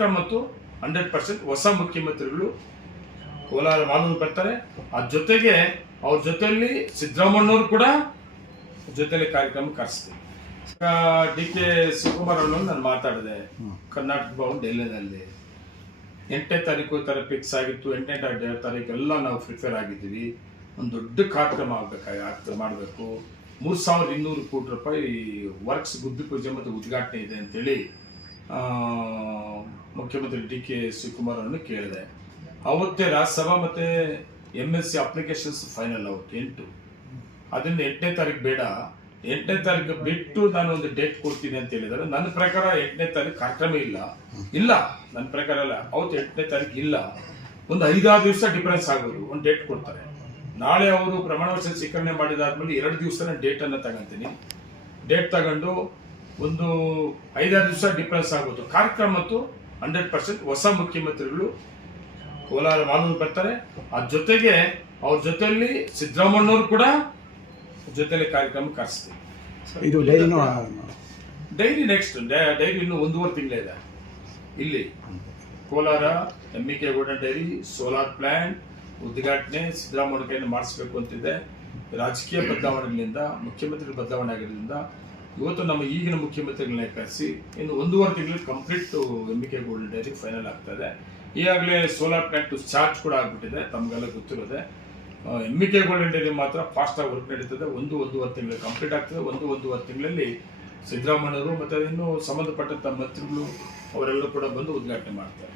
ಕಾರ್ಯಕ್ರಮ 100% ಹೊಸ ಮುಖ್ಯಮಂತ್ರಿಗಳು ಕೋಲಾರ ಮಾಲೂರು ಬರ್ತಾರೆ. ಅದ್ರ ಜೊತೆಗೆ ಅವ್ರ ಜೊತೆಯಲ್ಲಿ ಸಿದ್ದರಾಮಣ್ಣವ್ರು ಕೂಡ ಜೊತೆಲಿ ಕಾರ್ಯಕ್ರಮ ಕರೆಸ್ತೀವಿ. DK ಶಿವಕುಮಾರ್ ಅವರನ್ನು ನಾನು ಮಾತಾಡಿದೆ ಕರ್ನಾಟಕ ಭವನ್ ಡೆಲ್ಲಿನಲ್ಲಿ 8ನೇ ತಾರೀಕು ತರ ಫಿಕ್ಸ್ ಆಗಿತ್ತು. 8ನೇ ತಾರೀಕು ಎಲ್ಲ ನಾವು ಪ್ರಿಪೇರ್ ಆಗಿದ್ದೀವಿ. ಒಂದು ದೊಡ್ಡ ಕಾರ್ಯಕ್ರಮ ಮಾಡಬೇಕು. 3200 ಕೋಟಿ ರೂಪಾಯಿ ವರ್ಕ್ಸ್ ಗುದ್ದಿ ಪೂಜೆ ಮತ್ತು ಉದ್ಘಾಟನೆ ಇದೆ ಅಂತೇಳಿ ಮುಖ್ಯಮಂತ್ರಿ DK ಶಿವಕುಮಾರ್ ಅವರನ್ನು ಕೇಳಿದೆ. ಅವತ್ತೇ ರಾಜ್ಯಸಭಾ ಮತ್ತೆ MLC ಅಪ್ಲಿಕೇಶನ್ಸ್ ಫೈನಲ್ ಅವತ್ತು 8. ಅದನ್ನ 8ನೇ ತಾರೀಕು ಬೇಡ, 8ನೇ ತಾರೀಕು ಬಿಟ್ಟು ನಾನು ಒಂದು ಡೇಟ್ ಕೊಡ್ತೀನಿ ಅಂತ ಹೇಳಿದ್ದಾರೆ. ನನ್ನ ಪ್ರಕಾರ 8ನೇ ತಾರೀಕು ಕಾರ್ಯಕ್ರಮ ಇಲ್ಲ ನನ್ನ ಪ್ರಕಾರ ಅಲ್ಲ. ಅವತ್ತು 8ನೇ ತಾರೀಕು ಇಲ್ಲ, ಒಂದು 5-6 ದಿವಸ ಡಿಫರೆನ್ಸ್ ಆಗೋದು. ಒಂದು ಡೇಟ್ ಕೊಡ್ತಾರೆ. ನಾಳೆ ಅವರು ಪ್ರಮಾಣ ವಚನ ಸ್ವೀಕರಣೆ ಮಾಡಿದಾದ್ಮೇಲೆ 2 ದಿವಸ ಡೇಟ್ ಅನ್ನ ತಗೊಂತೀನಿ. ಡೇಟ್ ತಗೊಂಡು ಒಂದು 5-6 ದಿವಸ ಡಿಫರೆನ್ಸ್ ಆಗೋದು. ಕಾರ್ಯಕ್ರಮ 100% ಹೊಸ ಮುಖ್ಯಮಂತ್ರಿಗಳು ಕೋಲಾರ ಮಾಲೂರು ಬರ್ತಾರೆ. ಅದ್ರ ಜೊತೆಗೆ ಅವ್ರ ಜೊತೆಯಲ್ಲಿ ಸಿದ್ದರಾಮಣ್ಣವ್ರು ಕೂಡ ಜೊತೆಲಿ ಕಾರ್ಯಕ್ರಮ ಕರೆಸ್ತೀವಿ. ಇದು ಡೈರಿ ನೆಕ್ಸ್ಟ್ ಡೈರಿ ಇನ್ನು 1.5 ತಿಂಗಳೇ ಇದೆ. ಇಲ್ಲಿ Kolar MK Gowda dairy solar plant ಉದ್ಘಾಟನೆ ಸಿದ್ದರಾಮಯ್ಯ ಕೈಯಲ್ಲಿ ಮಾಡಿಸ್ಬೇಕು ಅಂತಿದೆ. ರಾಜಕೀಯ ಬದಲಾವಣೆಗಳಿಂದ ಮುಖ್ಯಮಂತ್ರಿ ಬದಲಾವಣೆ ಆಗಿರೋದ್ರಿಂದ ಇವತ್ತು ನಮ್ಮ ಈಗಿನ ಮುಖ್ಯಮಂತ್ರಿಗಳನ್ನ ಕರೆಸಿ ಇನ್ನು 1.5 ತಿಂಗಳಲ್ಲಿ complete MK Gowda dairy final ಆಗ್ತದೆ. ಈಗಾಗಲೇ ಸೋಲಾರ್ ಪ್ಲಾಂಟ್ ಚಾರ್ಜ್ ಕೂಡ ಆಗ್ಬಿಟ್ಟಿದೆ, ತಮಗೆಲ್ಲ ಗೊತ್ತಿರೋದೆ. MK ಗೌಡ ಡೈರಿ ಮಾತ್ರ ಫಾಸ್ಟ್ ಆಗಿ ವರ್ಕ್ ನಡೀತದೆ. 1-1.5 ತಿಂಗಳು ಕಂಪ್ಲೀಟ್ ಆಗ್ತದೆ. 1-1.5 ತಿಂಗಳಲ್ಲಿ ಸಿದ್ದರಾಮಯ್ಯವರು ಮತ್ತೆ ಇನ್ನು ಸಂಬಂಧಪಟ್ಟಂತ ಮಂತ್ರಿಗಳು ಅವರೆಲ್ಲರೂ ಕೂಡ ಬಂದು ಉದ್ಘಾಟನೆ ಮಾಡ್ತಾರೆ.